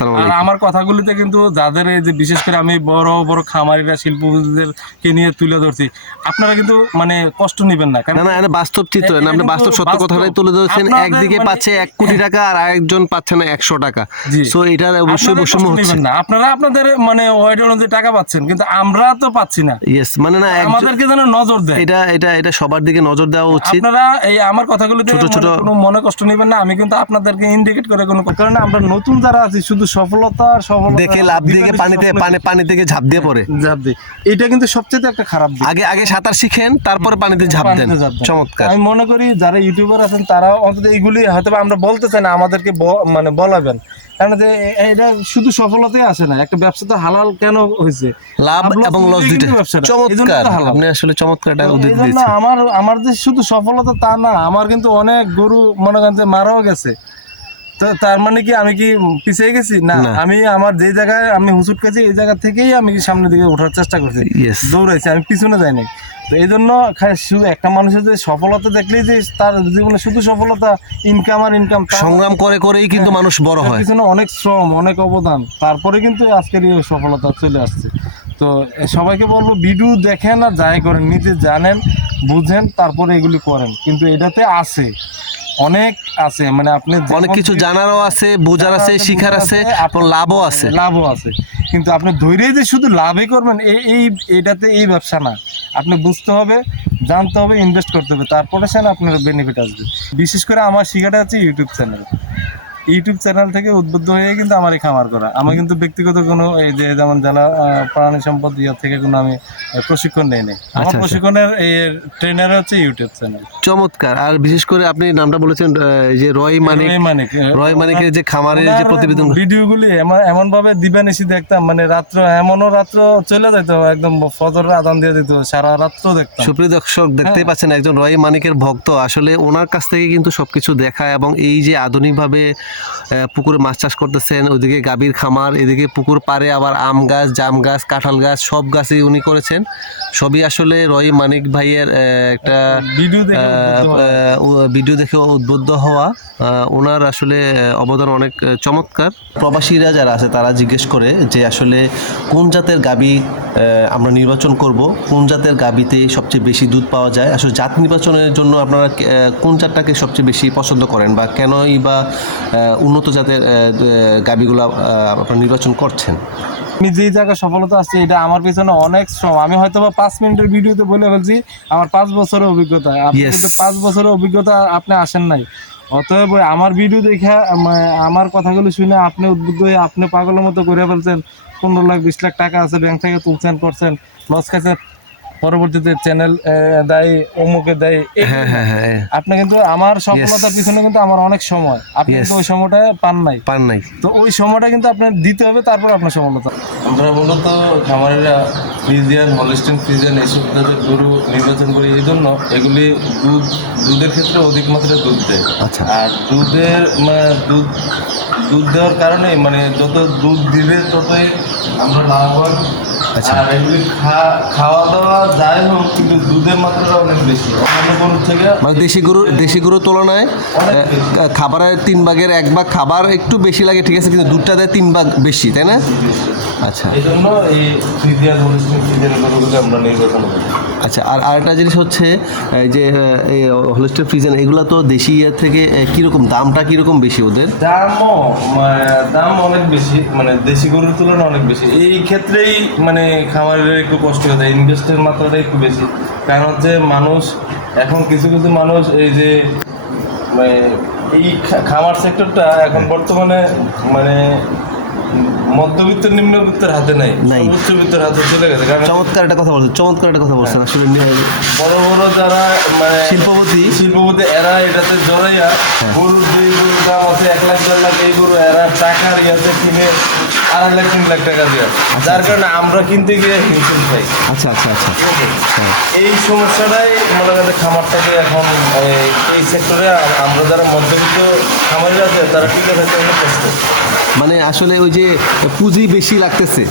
আর আমার কথাগুলিতে কিন্তু যাদের এই যে বিশেষ করে আমি বড় বড় খামারিরা শিল্পপতিদেরকে নিয়ে তুলে ধরছি আপনারা কিন্তু মানে কষ্ট নেবেন না কারণ না না বাস্তব চিত্র না আপনি বাস্তব সত্য। কথাটাই তুলে ধরেছেন। একদিকে মানে- পাচ্ছে এক কোটি টাকা আর আরেকজন পাচ্ছে না একশো টাকা। সো এটা অবশ্যই বৈষম্য হচ্ছে। না। আপনারা আপনাদের মানে ওয়াইড অনুযায়ী টাকা পাচ্ছেন কিন্তু আমরা তো পাচ্ছি না। ইয়েস মানে না আমাদেরকে যেন নজর দেয়। এটা এটা এটা সবার দিকে নজর দেওয়া উচিত। আপনারা এই আমার কথাগুলিতে ছোট ছোট- কোনো মনে কষ্ট নেবেন না। আমি কিন্তু আপনাদেরকে ইন্ডিকেট করে কোনো কারণ আমরা নতুন যারা আছি শুধু সফলতা আর সফলতা দেখে লাভ দিয়ে পানিতে পানি পানি থেকে। ঝাঁপ দিয়ে পড়ে। ঝাঁপ দিই। এটা কিন্তু সবচেয়ে একটা খারাপ আগে আগে সাঁতার শিখেন তারপরে পানিতে ঝাঁপ দেন। চমৎকার। আমি মনে করি যারা ইউটিউবার আছেন তারা অন্তত এইগুলি হয়তো আমরা বলতে চাই না আমাদেরকে মানে বলাবেন। কারণ যে এটা শুধু সফলতাই আসে না একটা ব্যবসা তো হালাল কেন হয়েছে? লাভ এবং লস চমৎকার। আপনি আসলে চমৎকার একটা তো উদ্যোগ দিয়েছেন। আমার আমার যে শুধু সফলতা তা না আমার কিন্তু অনেক গরু মনে করেন যে মারাও গেছে। তো তার মানে কি আমি কি পিছিয়ে গেছি? না। আমি আমার যে জায়গায় আমি হুসুট খেয়েছি এই জায়গা থেকেই আমি সামনের দিকে ওঠার চেষ্টা করছি. দৌড়াইছি আমি পিছনে যাইনি। তো এই জন্য শুধু একটা মানুষের যে সফলতা দেখলেই যে তার জীবনে শুধু সফলতা ইনকাম আর ইনকাম সংগ্রাম করে করেই কিন্তু হ্যাঁ। মানুষ বড় হয়। পিছনে অনেক শ্রম অনেক অবদান। তারপরে কিন্তু আজকের এই সফলতা চলে আসছে। তো সবাইকে বলব ভিডিও দেখেন আর যাই করেন নিজে জানেন বুঝেন তারপরে এগুলি করেন। কিন্তু এটাতে আছে। অনেক আছে মানে আপনি অনেক কিছু জানারও আছে বোঝার আছে শিখার আছে আপনার লাভও আছে। লাভও আছে। কিন্তু আপনি ধৈর্য যে শুধু লাভই করবেন এই এই এটাতে এই ব্যবসা না। আপনি বুঝতে হবে জানতে হবে ইনভেস্ট করতে হবে। তারপরে সেন আপনার বেনিফিট আসবে। বিশেষ করে আমার শিখাটা আছে ইউটিউব চ্যানেল ইউটিউব চ্যানেল থেকে উদ্বুদ্ধ হয়ে কিন্তু আমার এই খামার করা। আমার কিন্তু ব্যক্তিগত কোনো এই যে যেমন জেলা প্রাণী সম্পদ ইয়া থেকে কোনো আমি প্রশিক্ষণ নেই নাই। আমার আচ্ছা। প্রশিক্ষণের এই ট্রেনার হচ্ছে ইউটিউব চ্যানেল। চমৎকার। আর বিশেষ করে আপনি নামটা বলেছেন যে রয় মানিক। মানে রয় মানিকের যে খামারের যে প্রতিবেদন। ভিডিওগুলি এমন ভাবে দিবেন এসে দেখতাম মানে রাত্র এমনও রাত্র চলে যেত একদম ফজর আদান দিয়ে দিত সারা রাত্র দেখতাম। সুপ্রিয় দর্শক দেখতেই হ্যাঁ। পাচ্ছেন একজন রয় মানিকের ভক্ত। আসলে ওনার কাছ থেকে কিন্তু সবকিছু দেখা এবং এই যে আধুনিকভাবে পুকুরে মাছ চাষ করতেছেন ওইদিকে গাভীর খামার এদিকে পুকুর পাড়ে আবার আম গাছ জাম গাছ কাঁঠাল গাছ সব গাছই উনি করেছেন। সবই আসলে রয় মানিক ভাইয়ের একটা ভিডিও দেখে উদ্বুদ্ধ হওয়া। আহ, ও- ভিডিও দেখে উদ্বুদ্ধ হওয়া। ওনার আসলে অবদান অনেক চমৎকার। প্রবাসীরা যারা আছে তারা জিজ্ঞেস করে যে আসলে কোন জাতের গাবি আমরা নির্বাচন করব কোন জাতের গাবিতে সবচেয়ে বেশি দুধ পাওয়া যায় আসলে জাত নির্বাচনের জন্য আপনারা কোন জাতটাকে সবচেয়ে বেশি পছন্দ করেন বা কেনই বা উন্নত জাতের গাবিগুলো আপনারা নির্বাচন করছেন। আমি যেই জায়গায় সফলতা আসছে এটা আমার পেছনে অনেক শ্রম। আমি হয়তো বা পাঁচ মিনিটের ভিডিওতে বলে ফেলছি আমার পাঁচ বছরের অভিজ্ঞতা। আপনি. কিন্তু পাঁচ বছরের অভিজ্ঞতা আপনি আসেন নাই। অতএব আমার ভিডিও দেখে আমার কথাগুলো শুনে আপনি উদ্বুদ্ধ হয়ে আপনি পাগলের মতো করে ফেলছেন। পনেরো লাখ বিশ লাখ টাকা আছে ব্যাংক থেকে তুলছেন করছেন লস খাইছেন। পরবর্তীতে চ্যানেল দেয় অমুকে দেয় এই হ্যাঁ হ্যাঁ হ্যাঁ আপনি কিন্তু আমার সফলতার পিছনে কিন্তু আমার অনেক সময়। আপনি. কিন্তু ওই সময়টা পান নাই। পান নাই। তো ওই সময়টা কিন্তু আপনার দিতে হবে তারপর আপনার সফলতা। আমরা মূলত খামারেরা ফ্রিজিয়ান হলিস্টিন ফ্রিজিয়ান এইসব জাতের গরু নির্বাচন করি এই জন্য এগুলি দুধ দুধের ক্ষেত্রে অধিক মাত্রায় দুধ দেয়। আচ্ছা। আর দুধের মানে দুধ দুধ দেওয়ার কারণে মানে যত দুধ দিবে ততই আমরা লাভবান। আর এগুলি খাওয়া দাওয়া যাই হোক কিন্তু দুধের মাত্রাটা অনেক বেশি। অন্যান্য গরুর থেকে মানে দেশি গরু দেশি গরুর তুলনায় খাবারের তিন ভাগের এক ভাগ খাবার একটু বেশি লাগে ঠিক আছে কিন্তু দুধটা দেয় তিন ভাগ বেশি তাই না? আচ্ছা। এই জন্য এই ফ্রিজিয়ান হলিস্টিন ফ্রিজিয়ান গরুগুলো আমরা নির্বাচন করি আচ্ছা আর আরেকটা জিনিস হচ্ছে যে হোলিস্টার ফ্রিজেন এগুলো তো দেশি ইয়ে থেকে কীরকম, দামটা কীরকম বেশি ওদের? দামও দাম অনেক বেশি মানে দেশি গরুর তুলনায় অনেক বেশি। এই ক্ষেত্রেই মানে খামারের একটু কষ্ট হয়ে যায় ইনভেস্টের মাত্রাটা একটু বেশি। কারণ হচ্ছে মানুষ, এখন কিছু কিছু মানুষ, এই যে মানে এই খামার সেক্টরটা এখন বর্তমানে মানে মধ্যবিত্ত নিম্নবিত্তের হাতে নাই নাই। উচ্চবিত্তের হাতে চলে গেছে। কারণ চমৎকার একটা কথা বলছেন চমৎকার একটা কথা বলছেন আসলে বড় বড় যারা মানে শিল্পপতি। শিল্পপতি এরা এটাতে জড়াইয়া গরুর যে গরুর দাম আছে এক লাখ দেড় লাখ এই গরু এরা টাকার ইয়াতে কিনে আড়াই লাখ তিন লাখ টাকা দিয়ে। যার কারণে আমরা কিনতে গিয়ে হিমশিম পাই আচ্ছা আচ্ছা আচ্ছা। হ্যাঁ। এই সমস্যাটাই মনে করেন খামারটাকে এখন এই- সেক্টরে আমরা যারা মধ্যবিত্ত খামারি আছে তারা টিকে থাকতে অনেক কষ্ট মানে আসলে ওই যে পুঁজি বেশি লাগতেছে।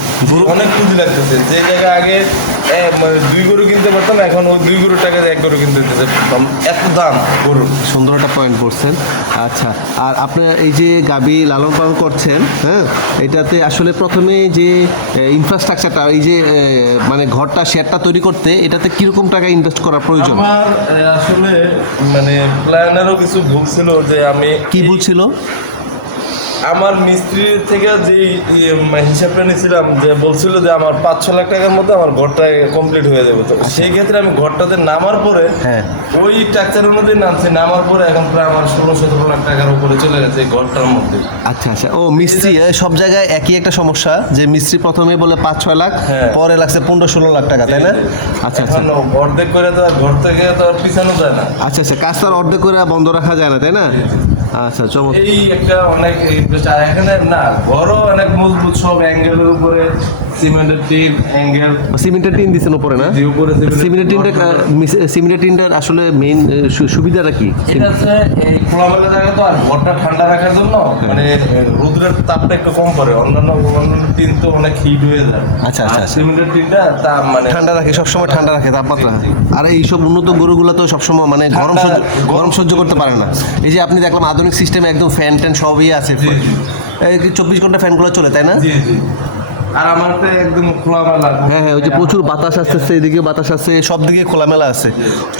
অনেক পুঁজি লাগতেছে। যে জায়গায় আগে দুই গরু কিনতে পারতাম এখন ওই দুই গরুর টাকা এক গরু কিনতে দিতেছে। এত দাম গরু। সুন্দর একটা পয়েন্ট বলছেন। আচ্ছা আর আপনি এই যে গাবি লালন পালন করছেন হ্যাঁ এটাতে আসলে প্রথমে যে ইনফ্রাস্ট্রাকচারটা এই যে মানে ঘরটা শেয়ারটা তৈরি করতে এটাতে কীরকম টাকা ইনভেস্ট করার প্রয়োজন? আমার আসলে মানে প্ল্যানেরও কিছু ভুল ছিল যে আমি কি বলছিল আমার মিস্ত্রি থেকে যে ইয়ে, হিসাবটা নিয়েছিলাম যে বলছিল যে আমার পাঁচ ছ লাখ টাকার মধ্যে আমার ঘরটা কমপ্লিট হয়ে যাবে। তো সেই ক্ষেত্রে আমি ঘরটাতে নামার পরে হ্যাঁ। ওই স্ট্রাকচার অনুযায়ী নামছি। নামার পরে এখন প্রায় আমার ষোলো সতেরো লাখ টাকার উপরে চলে গেছে এই ঘরটার মধ্যে। আচ্ছা আচ্ছা। ও মিস্ত্রি সব জায়গায় একই একটা সমস্যা যে মিস্ত্রি প্রথমে বলে পাঁচ ছয় লাখ হ্যাঁ। পরে লাগছে পনেরো ষোলো লাখ টাকা তাই না? আচ্ছা আচ্ছা। অর্ধেক করে তো আর ঘর থেকে তো আর পিছানো যায় না। আচ্ছা আচ্ছা। কাজ তো আর অর্ধেক করে বন্ধ রাখা যায় না তাই না? আচ্ছা চমৎকার। এই একটা অনেক এখানে না ঘরও অনেক মজবুত সব অ্যাঙ্গেলের উপরে সিমেন্টের টিন অ্যাঙ্গেল সিমেন্টের টিন দিচ্ছেন উপরে না? দিয়ে উপরে সিমেন্টের টিনটা সিমেন্টের টিনটার আসলে মেইন সুবিধাটা কি? এটা হচ্ছে এই খোলামেলা জায়গা তো আর ঘরটা ঠান্ডা রাখার জন্য মানে রোদ্রের তাপটা একটু কম করে। অন্যান্য অন্যান্য টিন তো অনেক হিট হয়ে যায়। আচ্ছা, আচ্ছা, আচ্ছা। সিমেন্টের টিনটা তা মানে ঠান্ডা রাখে সবসময় ঠান্ডা রাখে তাপমাত্রা। আর এইসব উন্নত গরুগুলো তো সবসময় মানে গরম সহ্য গরম সহ্য করতে পারে না। এই যে আপনি দেখলাম আধুনিক সিস্টেমে একদম ফ্যান ট্যান সবই আছে চব্বিশ ঘণ্টা ফ্যানগুলো চলে তাই না? আর আমার তো একদম খোলামেলা হ্যাঁ হ্যাঁ ওই যে প্রচুর বাতাস আসতেছে এদিকে বাতাস আসছে সব দিকে খোলামেলা আছে।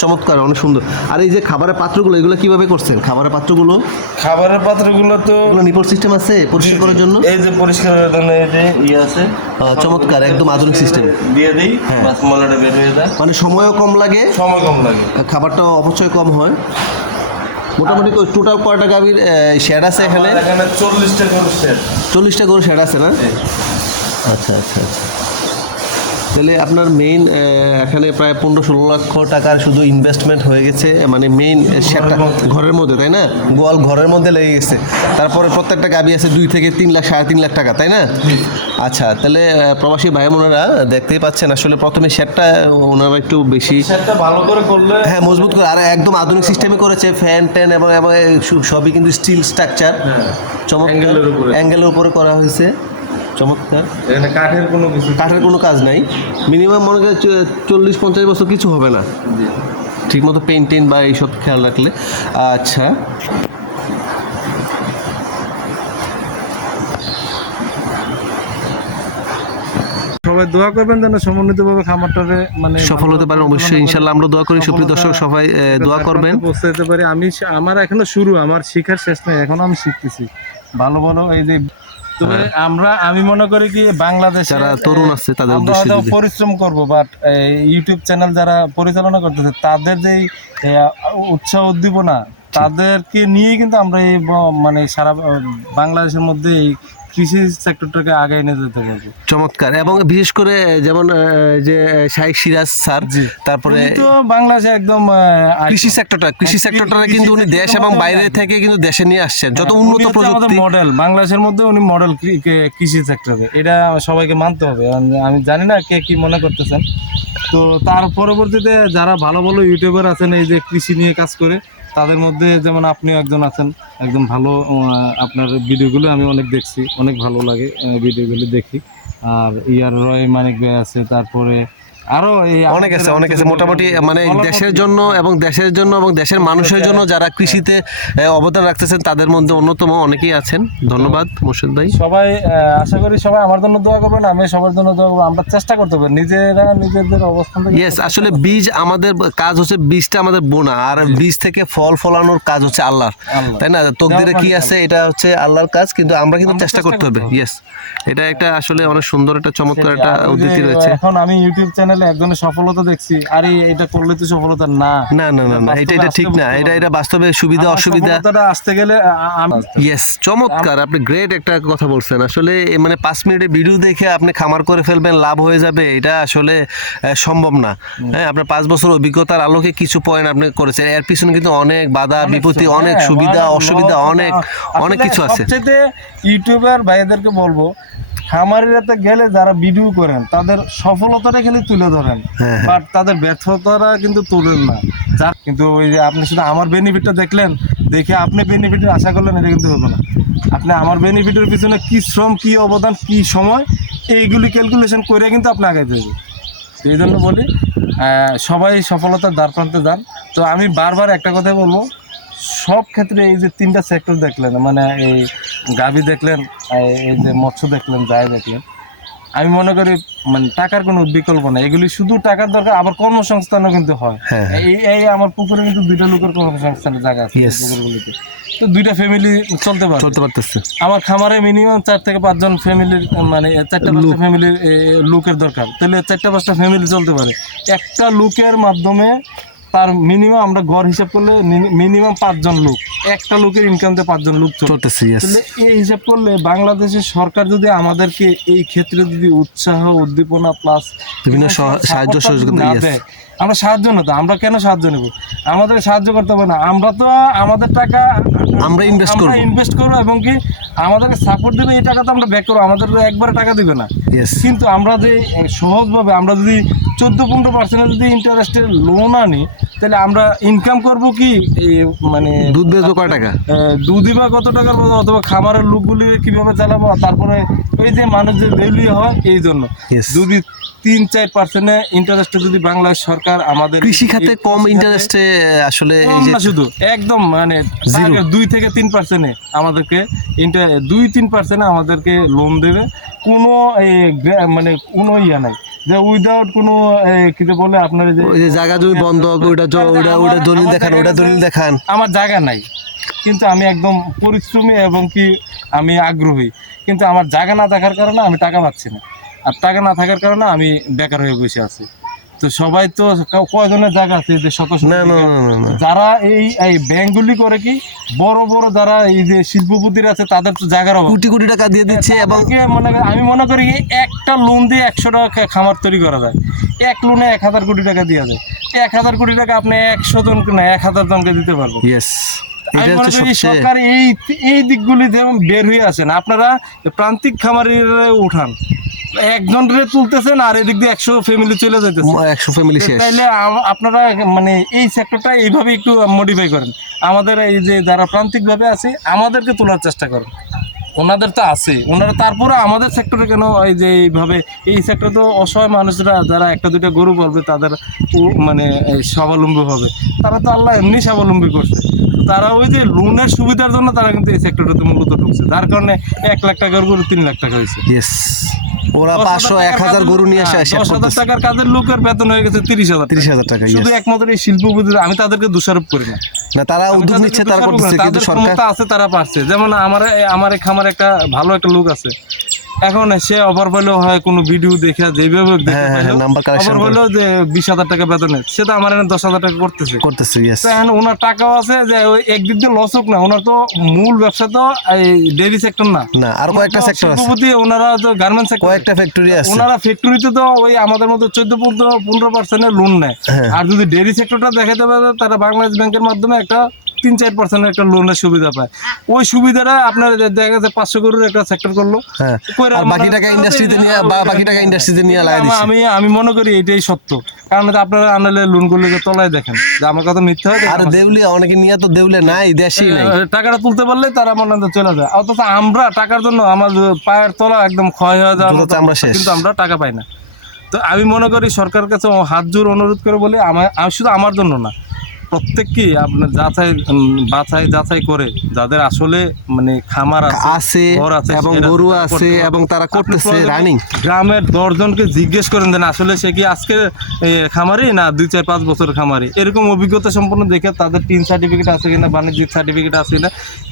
চমৎকার অনেক সুন্দর। আর এই যে খাবারের পাত্রগুলো এগুলো কীভাবে করছেন? খাবারের পাত্রগুলো? খাবারের পাত্রগুলো তো নিপল সিস্টেম আছে পরিষ্কার করার জন্য? এই যে পরিষ্কারের জন্য এই যে ইয়ে আছে। চমৎকার একদম আধুনিক সিস্টেম দিয়ে দিই হ্যাঁ। বাস মলাটা বের হয়ে যায়। মানে সময়ও কম লাগে। সময় কম লাগে। খাবারটাও অপচয় কম হয়। মোটামুটি টোটাল কয়টা গাভীর শেড আছে এখানে? এখানে চল্লিশটা করে সেট চল্লিশটা গরুর শেড আছে না? আচ্ছা আচ্ছা আচ্ছা। তাহলে আপনার মেইন এখানে প্রায় পনেরো ষোলো লক্ষ টাকার শুধু ইনভেস্টমেন্ট হয়ে গেছে মানে মেইন ঘরের মধ্যে। তাই না? গোয়াল ঘরের মধ্যে লেগে গেছে। তারপরে প্রত্যেকটা গাবি আছে দুই থেকে তিন লাখ সাড়ে তিন লাখ টাকা তাই না? আচ্ছা তাহলে প্রবাসী ভাই বোনেরা দেখতেই পাচ্ছেন আসলে প্রথমে শেডটা ওনারা একটু বেশি ভালো করে করলে হ্যাঁ মজবুত করে আর একদম আধুনিক সিস্টেমে করেছে ফ্যান ট্যান এবং সবই কিন্তু স্টিল স্ট্রাকচার চমৎকার। অ্যাঙ্গেলের উপরে করা হয়েছে। চমৎকার। এখানে কাঠের কোনো কিছু কাঠের কোনো কাজ নাই। মিনিমাম মনে করেন চল্লিশ পঞ্চাশ বছর কিছু হবে না। ঠিক মতো পেন্টিং বা এইসব খেয়াল রাখলে। আচ্ছা। সবাই দোয়া করবেন যেন সমন্বিতভাবে খামারটারে মানে সফল হতে পারেন। অবশ্যই ইনশাল্লাহ আমরা দোয়া করি। সুপ্রিয় দর্শক সবাই দোয়া করবেন। পৌঁছে যেতে পারি। আমি আমার এখনও শুরু আমার শিখার শেষ নেই। এখনও আমি শিখতেছি। ভালো ভালো এই যে তবে আমরা আমি মনে করি কি বাংলাদেশ যারা তরুণ আছে তাদের উদ্দেশ্যে পরিশ্রম করব বাট ইউটিউব চ্যানেল যারা পরিচালনা করতেছে তাদের যে উৎসাহ উদ্দীপনা তাদেরকে নিয়ে কিন্তু আমরা এই মানে সারা বাংলাদেশের মধ্যে এই কৃষি সেক্টরটাকে আগে এনে যেতে পারব। চমৎকার। এবং বিশেষ করে যেমন যে শাইখ সিরাজ স্যার তারপরে তো বাংলাদেশে একদম কৃষি সেক্টরটা কৃষি হ্যাঁ, সেক্টরটা কিন্তু উনি দেশ এবং বাইরে থেকে কিন্তু দেশে নিয়ে আসছেন। যত হ্যাঁ, উন্নত উনি প্রযুক্তি মডেল বাংলাদেশের মধ্যে উনি মডেল কৃষি সেক্টরে এটা সবাইকে মানতে হবে। আমি- আমি জানি না কে কি মনে করতেছেন। তো তার পরবর্তীতে যারা ভালো ভালো ইউটিউবার আছেন এই যে কৃষি নিয়ে কাজ করে তাদের মধ্যে যেমন আপনিও একজন আছেন একদম ভালো আপনার ভিডিওগুলো আমি অনেক দেখছি, অনেক ভালো লাগে ভিডিওগুলি দেখি। আর ইয়ার রয় মানিক ভাই আছে, তারপরে আরও অনেক আছে অনেক আছে। মোটামুটি মানে দেশের জন্য এবং দেশের জন্য এবং দেশের মানুষের জন্য যারা কৃষিতে অবদান রাখতেছেন তাদের মধ্যে অন্যতম অনেকেই আছেন। ধন্যবাদ মোর্শেদ ভাই। সবাই আশা করি সবাই আমার জন্য দোয়া করবেন আমি সবার জন্য দোয়া করব। আমরা চেষ্টা করতে হবে নিজেরা নিজেদের অবস্থান ইয়েস আসলে বীজ আমাদের কাজ হচ্ছে বীজটা আমাদের বোনা আর বীজ থেকে ফল ফলানোর কাজ হচ্ছে আল্লাহর। আল্লাহ। তাই না? তকদিরে কি আছে এটা হচ্ছে আল্লাহর কাজ কিন্তু আমরা কিন্তু চেষ্টা করতে হবে। ইয়েস এটা একটা আসলে অনেক সুন্দর একটা চমৎকার একটা উদ্ধৃতি রয়েছে। এখন আমি ইউটিউব চ্যানেলে একজনের সফলতা দেখছি। আরে এটা করলে তো সফলতা না। না না না না এটা এটা ঠিক না এটা এটা বাস্তবে সুবিধা অসুবিধা আসতে গেলে ইয়েস চমৎকার আপনি গ্রেট একটা কথা বলছেন। আসলে মানে পাঁচ মিনিটের ভিডিও দেখে আপনি খামার করে ফেলবেন লাভ হয়ে যাবে এটা আসলে সম্ভব না। হ্যাঁ আপনার পাঁচ বছর অভিজ্ঞতার আলোকে কিছু পয়েন্ট আপনি করেছেন। এর পিছনে কিন্তু অনেক বাধা বিপত্তি অনেক হ্যাঁ, সুবিধা অসুবিধা অনেক অনেক কিছু আছে। ইউটিউবার ভাইদেরকে বলব খামারিরাতে গেলে যারা ভিডিও করেন তাদের সফলতাটা খালি তুলে ধরেন। হ্যাঁ, হ্যাঁ। বাট তাদের ব্যর্থতাটা কিন্তু তোলেন না। যার কিন্তু ওই যে আপনি শুধু আমার বেনিফিটটা দেখলেন দেখে আপনি বেনিফিটের আশা করলেন এটা কিন্তু হবে না। আপনি আমার বেনিফিটের পিছনে কি শ্রম কি অবদান কি সময় এইগুলি ক্যালকুলেশন করে কিন্তু আপনি হবে তো এই জন্য বলি সবাই সফলতার দ্বার প্রান্তে যান। তো আমি বারবার একটা কথা বলব সব ক্ষেত্রে এই যে তিনটা সেক্টর দেখলেন মানে এই গাভী দেখলেন এই যে মৎস্য দেখলেন যাই দেখলেন আমি মনে করি মানে টাকার কোনো বিকল্প নেই। এগুলি শুধু টাকার দরকার আবার কর্মসংস্থানও কিন্তু হয়। হ্যাঁ হ্যাঁ। এই এই আমার পুকুরে কিন্তু দুইটা লোকের কর্মসংস্থানের জায়গা আছে পুকুরগুলিতে। তো দুইটা ফ্যামিলি চলতে পারে চলতে পারতেছে। আমার খামারে মিনিমাম চার থেকে পাঁচজন ফ্যামিলির মানে চারটা পাঁচটা ফ্যামিলির লোকের দরকার। তাহলে চারটা পাঁচটা ফ্যামিলি চলতে পারে। একটা লোকের মাধ্যমে তার মিনিমাম আমরা গড় হিসাব করলে মিনিমাম পাঁচজন লোক। একটা লোকের ইনকাম ইনকামতে পাঁচজন লোক চলে। চলতেছে এই হিসাব করলে বাংলাদেশের সরকার যদি আমাদেরকে এই ক্ষেত্রে যদি উৎসাহ উদ্দীপনা প্লাস বিভিন্ন সাহায্য সহযোগিতা. আমরা সাহায্য না তো আমরা কেন সাহায্য নেব? আমাদের সাহায্য করতে হবে না আমরা তো আমাদের টাকা আমরা ইনভেস্ট করব। ইনভেস্ট করব এবং কি আমাদেরকে সাপোর্ট দেবে এই টাকা তো আমরা ব্যাক করব আমাদের তো একবারে টাকা দিবে না। কিন্তু আমরা যে সহজভাবে আমরা যদি চোদ্দ পনেরো পার্সেন্টের যদি ইন্টারেস্টের লোন আনি তাহলে আমরা ইনকাম করব কি? মানে দুধ বেচবো কয় টাকা? দুধই বা কত টাকার মতো? অথবা খামারের লোকগুলি কীভাবে চালাবো? তারপরে ওই যে মানুষ যে দেউলিয়া হয় এই জন্য. যদি তিন চার পার্সেন্টে ইন্টারেস্টে যদি বাংলাদেশ সরকার আমাদের কৃষি খাতে কম ইন্টারেস্টে আসলে শুধু একদম মানে দুই থেকে তিন পার্সেন্টে আমাদেরকে দুই তিন পার্সেন্টে আমাদেরকে লোন দেবে। কোনো মানে কোনো ইয়া নাই। যে উইদাউট কোনো এ, কি যে বলে আপনার যে ওই যে জায়গা যদি ওটা ওটা ওটা দলিল দেখান ওটা দলিল দেখান। আমার জায়গা নাই। কিন্তু আমি একদম পরিশ্রমী এবং কি আমি আগ্রহী। কিন্তু আমার জায়গা না থাকার কারণে আমি টাকা পাচ্ছি না। আর টাকা না থাকার কারণে আমি বেকার হয়ে বসে আছি। তো সবাই তো কয়জনের জায়গা আছে? যে শত যারা এই এই ব্যাংকগুলি করে কি বড় বড় যারা এই যে শিল্পপতির আছে তাদের তো জায়গার অভাব। কোটি কোটি টাকা দিয়ে দিচ্ছে এবং আমি মনে করি একটা লোন দিয়ে একশো টাকা খামার তৈরি করা যায়। এক লোনে এক হাজার কোটি টাকা দেওয়া যায়। এক হাজার কোটি টাকা আপনি একশো জনকে না এক হাজার জনকে দিতে পারবেন। ইয়েস সরকার এই এই দিকগুলি যেমন বের হয়ে আসেন আপনারা প্রান্তিক খামারির উঠান। একজন রে তুলতেছেন আর এদিক দিয়ে একশো ফ্যামিলি চলে যাইতেছে। একশো ফ্যামিলি শেষ। তাইলে আপনারা মানে এই সেক্টরটা এইভাবে একটু মডিফাই করেন। আমাদের এই যে যারা প্রান্তিকভাবে আছে আমাদেরকে তোলার চেষ্টা করেন। ওনাদের তো আছে। ওনারা তারপরে আমাদের সেক্টরে কেন এই যে এইভাবে এই সেক্টরে তো অসহায় মানুষরা যারা একটা দুইটা গরু পালবে তাদের মানে স্বাবলম্বী হবে। তারা তো আল্লাহ এমনি স্বাবলম্বী করছে। তারা ওই যে লোনের সুবিধার জন্য তারা কিন্তু এই সেক্টরটাতে মূলত ঢুকছে। যার কারণে এক লাখ টাকার গরু তিন লাখ টাকা হয়েছে। ওরা পাঁচশো এক হাজার গরু নিয়ে আসে হ্যাঁ, দশ হাজার টাকার কাজের লোকের বেতন হয়ে গেছে তিরিশ হাজার তিরিশ হাজার টাকা শুধু একমাত্র এই শিল্পপতি আমি তাদেরকে দোষারোপ করি না। না তারা উদ্যোগ নিচ্ছে তারা করতেছে কিন্তু সরকার আছে তারা পারছে। যেমন আমার আমার খামারে একটা ভালো একটা লোক আছে। এখন সে অফার পেলেও হয় কোনো ভিডিও দেখে যেভাবে collection অফার করে। যে বিশ হাজার টাকা বেতনে সে তো আমার দশ হাজার টাকা করতেছে। করতেছে এখন ওনার টাকাও আছে যে ওই একদিক দিয়ে লস হোক না ওনার তো মূল ব্যবসা তো এই ডেইরি সেক্টর না। না আরও কয়েকটা সেক্টর আছে। ওনারা তো গার্মেন্টস সেক্টর কয়েকটা ফ্যাক্টরি আছে। ওনারা ফ্যাক্টরিতে তো ওই আমাদের মতো চোদ্দ পনেরো পনেরো পার্সেন্টের লোন নেয়। হ্যাঁ। আর যদি ডেয়ারি সেক্টরটা দেখাতে পারে তারা বাংলাদেশ ব্যাংকের মাধ্যমে একটা তিন চার পার্সেন্ট একটা লোনের সুবিধা পায়। ওই সুবিধাটা আপনার দেখা যাচ্ছে পাঁচশো গরুর একটা সেক্টর করল। হ্যাঁ। বাকি টাকা ইন্ডাস্ট্রিতে নিয়ে বা বাকি টাকা ইন্ডাস্ট্রিতে নিয়ে লাগাই আমি- আমি মনে করি এটাই সত্য। কারণ আপনারা আনালে লোনগুলোকে তলায় দেখেন। যে আমার কথা মিথ্যা হয় আর দেউলিয়া অনেকে নিয়ে তো দেউলিয়া নাই নাই। টাকাটা তুলতে পারলে তারা মনে হয় চলে যায়। অথচ আমরা টাকার জন্য আমার পায়ের তলা একদম ক্ষয় হয়ে যাওয়ার মতো চামড়া কিন্তু আমরা টাকা পাই না। তো আমি মনে করি সরকার কাছে হাত জোর অনুরোধ করে বলি আমার আমি শুধু আমার জন্য না প্রত্যেককেই আপনার যাচাই বাছাই যাচাই করে যাদের আসলে মানে খামার আছে আছে এবং গরু আছে এবং তারা করতেছে রানিং গ্রামের দশজনকে জিজ্ঞেস করেন দেন আসলে সে কি আজকে খামারি না দুই চার পাঁচ বছর খামারি? এরকম অভিজ্ঞতা সম্পন্ন দেখে তাদের টিন সার্টিফিকেট আছে কিনা বাণিজ্যিক সার্টিফিকেট আছে কিনা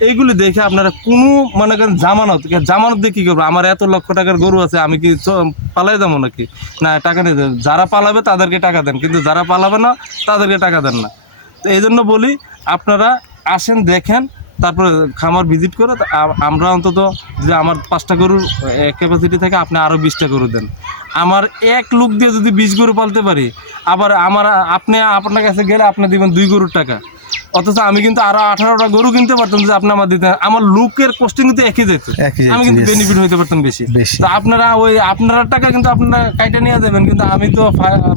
এইগুলি দেখে আপনারা কোনো মনে করেন জামানত জামানত দিয়ে কী করব? আমার এত লক্ষ টাকার গরু আছে আমি কি পালাই যাব নাকি? না টাকা নিয়ে। যারা পালাবে তাদেরকে টাকা দেন কিন্তু যারা পালাবে না তাদেরকে টাকা দেন না। তো এই জন্য বলি, আপনারা আসেন, দেখেন, তারপরে খামার ভিজিট করে আমরা অন্তত যদি আমার পাঁচটা গরুর ক্যাপাসিটি থাকে, আপনি আরও বিশটা গরু দেন। আমার এক লোক দিয়ে যদি বিশ গরু পালতে পারি, আবার আমার, আপনি, আপনার কাছে গেলে আপনি দেবেন দুই গরুর টাকা। অথচ আমি কিন্তু আরও আঠারোটা গরু কিনতে পারতাম যে আপনি আমার দিতেন আমার লুকের কোস্টিং কিন্তু একই যেত। আমি কিন্তু বেনিফিট হইতে পারতাম বেশি। তো আপনারা ওই আপনার টাকা কিন্তু আপনারা কাইটা নিয়ে দেবেন কিন্তু আমি তো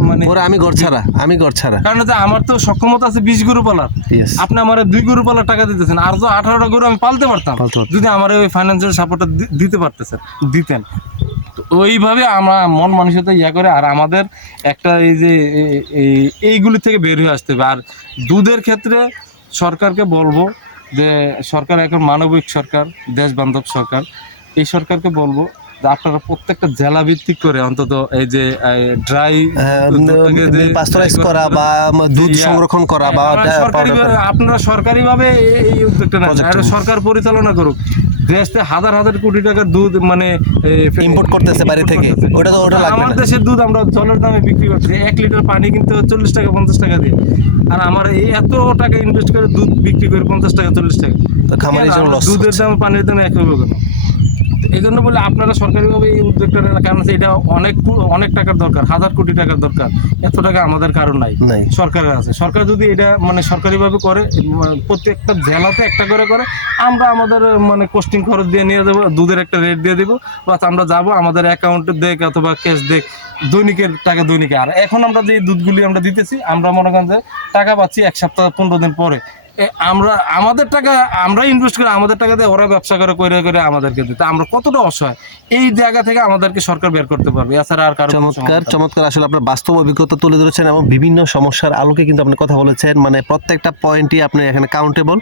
মানে ওরা আমি ঘর ছাড়া আমি ঘর ছাড়া। কারণ হচ্ছে আমার তো সক্ষমতা আছে বিশ গরু পালার। আপনি আমার দুই গরু পালার টাকা দিতেছেন। আর তো আঠারোটা গরু আমি পালতে পারতাম যদি আমার ওই ফাইন্যান্সিয়াল সাপোর্টটা দিতে পারতেছেন দিতেন। ওইভাবে আমরা মন মানসিকতা ইয়া করে আর আমাদের একটা এই যে এইগুলি থেকে বের হয়ে আসতে হবে। আর দুধের ক্ষেত্রে সরকারকে বলব যে সরকার এখন মানবিক সরকার দেশবান্ধব সরকার এই সরকারকে বলব যে আপনারা প্রত্যেকটা জেলা ভিত্তিক করে অন্তত এই যে ড্রাই পাস্তুরাইজ করা বা দুধ সংরক্ষণ করা বা সরকারি আপনারা সরকারিভাবে এই উদ্যোগটা এটা সরকার পরিচালনা করুক। দেশে হাজার হাজার কোটি টাকার দুধ মানে ইম্পোর্ট করতেছে বাইরে থেকে। ওটা তো ওটা লাগবে আমার দেশের দুধ আমরা জলের দামে বিক্রি করছি। এক লিটার পানি কিনতে চল্লিশ টাকা পঞ্চাশ টাকা দিয়ে। আর আমার এই এত টাকা ইনভেস্ট করে দুধ বিক্রি করে পঞ্চাশ টাকা চল্লিশ টাকা। দুধের। দাম পানির দাম এক হবে কেন? এই জন্য বলে আপনারা সরকারিভাবে এই উদ্যোগটা নেন কারণ এটা অনেক অনেক টাকার দরকার হাজার কোটি টাকার দরকার। এত টাকা আমাদের কারণ নাই সরকারের আছে। সরকার যদি এটা মানে সরকারিভাবে করে মানে প্রত্যেকটা জেলাতে একটা করে করে আমরা আমাদের মানে কোস্টিং খরচ দিয়ে নিয়ে দেবো দুধের একটা রেট দিয়ে দিব বাস আমরা যাব আমাদের অ্যাকাউন্টে দেখ অথবা ক্যাশ দেখ দৈনিকের টাকা দৈনিকে। আর এখন আমরা যে দুধগুলি আমরা দিতেছি আমরা মনে করেন যে টাকা পাচ্ছি এক সপ্তাহ পনেরো দিন পরে। আমরা আমাদের টাকা আমরা ইনভেস্ট করে আমাদের টাকা দিয়ে ওরা ব্যবসা করে করে করে আমাদেরকে দিতে। আমরা কতটা অসহায়? এই জায়গা থেকে আমাদেরকে সরকার বের করতে পারবে। এছাড়া আর কারও চমৎকার চমৎকার। আসলে আপনার বাস্তব অভিজ্ঞতা তুলে ধরেছেন এবং বিভিন্ন সমস্যার আলোকে কিন্তু আপনি কথা বলেছেন। মানে প্রত্যেকটা পয়েন্টই আপনি এখানে কাউন্টেবল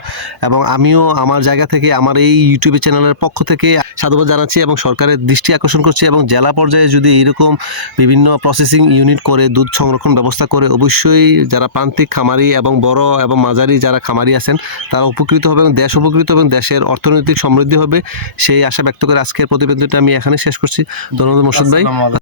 এবং আমিও আমার জায়গা থেকে আমার এই ইউটিউব চ্যানেলের পক্ষ থেকে সাধুবাদ জানাচ্ছি এবং সরকারের দৃষ্টি আকর্ষণ করছি এবং জেলা পর্যায়ে যদি এরকম বিভিন্ন প্রসেসিং ইউনিট করে দুধ সংরক্ষণ ব্যবস্থা করে অবশ্যই যারা প্রান্তিক খামারি এবং বড় এবং মাঝারি যারা খামারি আছেন, তারা উপকৃত হবে এবং দেশ উপকৃত এবং দেশের অর্থনৈতিক সমৃদ্ধি হবে। সেই আশা ব্যক্ত করে আজকের প্রতিবেদনটা আমি এখানে শেষ করছি। ধন্যবাদ মোর্শদ ভাই।